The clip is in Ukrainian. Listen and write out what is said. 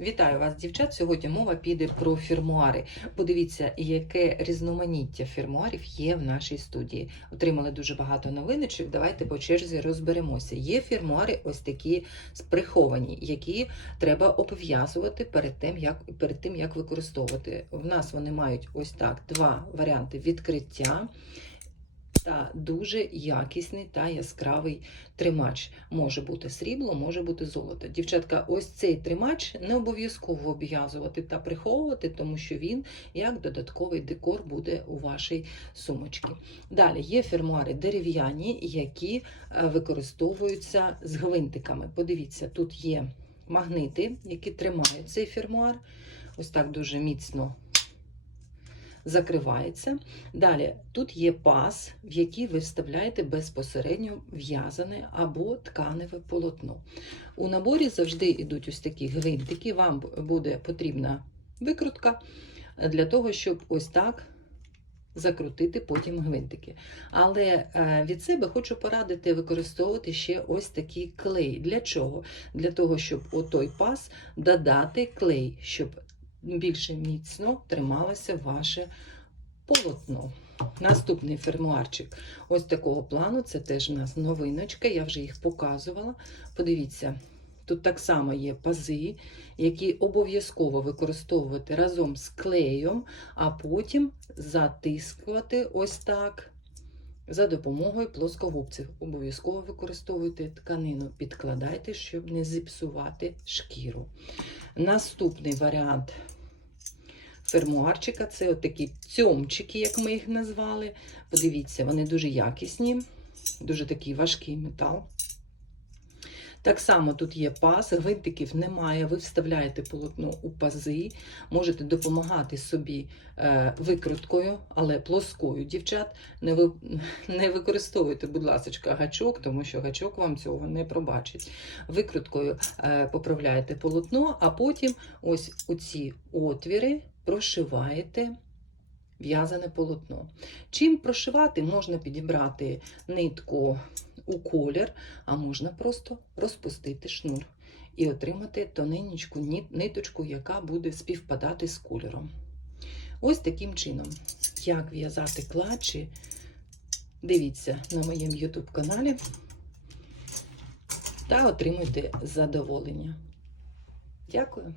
Вітаю вас, дівчат. Сьогодні мова піде про фірмуари. Подивіться, яке різноманіття фірмуарів є в нашій студії. Отримали дуже багато новиночок. Давайте по черзі розберемося. Є фірмуари ось такі приховані, які треба обв'язувати перед тим, як перед тим, як використовувати. В нас вони мають ось так два варіанти відкриття. Та дуже якісний та яскравий тримач. Може бути срібло, може бути золото. Дівчатка, ось цей тримач не обов'язково обв'язувати та приховувати, тому що він як додатковий декор буде у вашій сумочці. Далі є фермуари дерев'яні, які е, використовуються з гвинтиками. Подивіться, тут є магнити, які тримають цей фермуар. Ось так дуже міцно закривається. Далі тут є паз, в який ви вставляєте безпосередньо в'язане або тканеве полотно. У наборі завжди йдуть ось такі гвинтики. Вам буде потрібна викрутка для того, щоб ось так. Закрутити потім гвинтики. Але е, від себе хочу порадити використовувати ще ось такий клей. Для чого? Для того, щоб отой паз додати клей, щоб більше міцно трималося ваше полотно. Наступний фермуарчик ось такого плану. Це теж у нас новиночка, я вже їх показувала. Подивіться, тут так само є пази, які обов'язково використовувати разом з клеєм, а потім затискувати ось так. За допомогою плоскогубців. Обов'язково використовуйте тканину, підкладайте, щоб не зіпсувати шкіру. Наступний варіант фермуарчика це от такі цьомчики, як ми їх назвали. Подивіться, вони дуже якісні, дуже такий важкий метал. Так само тут є паз, гвинтиків немає, ви вставляєте полотно у пази, можете допомагати собі е, викруткою, але плоскою, дівчат. Не ви, не використовуйте, будь ласка, гачок, тому що гачок вам цього не пробачить. Викруткою е, поправляєте полотно, а потім ось у ці отвіри прошиваєте в'язане полотно. Чим прошивати, можна підібрати нитку у колір, а можна просто розпустити шнур і отримати тоненьку ниточку, яка буде співпадати з кольором. Ось таким чином, як в'язати клатчі, дивіться на моєму YouTube каналі та отримуйте задоволення. Дякую!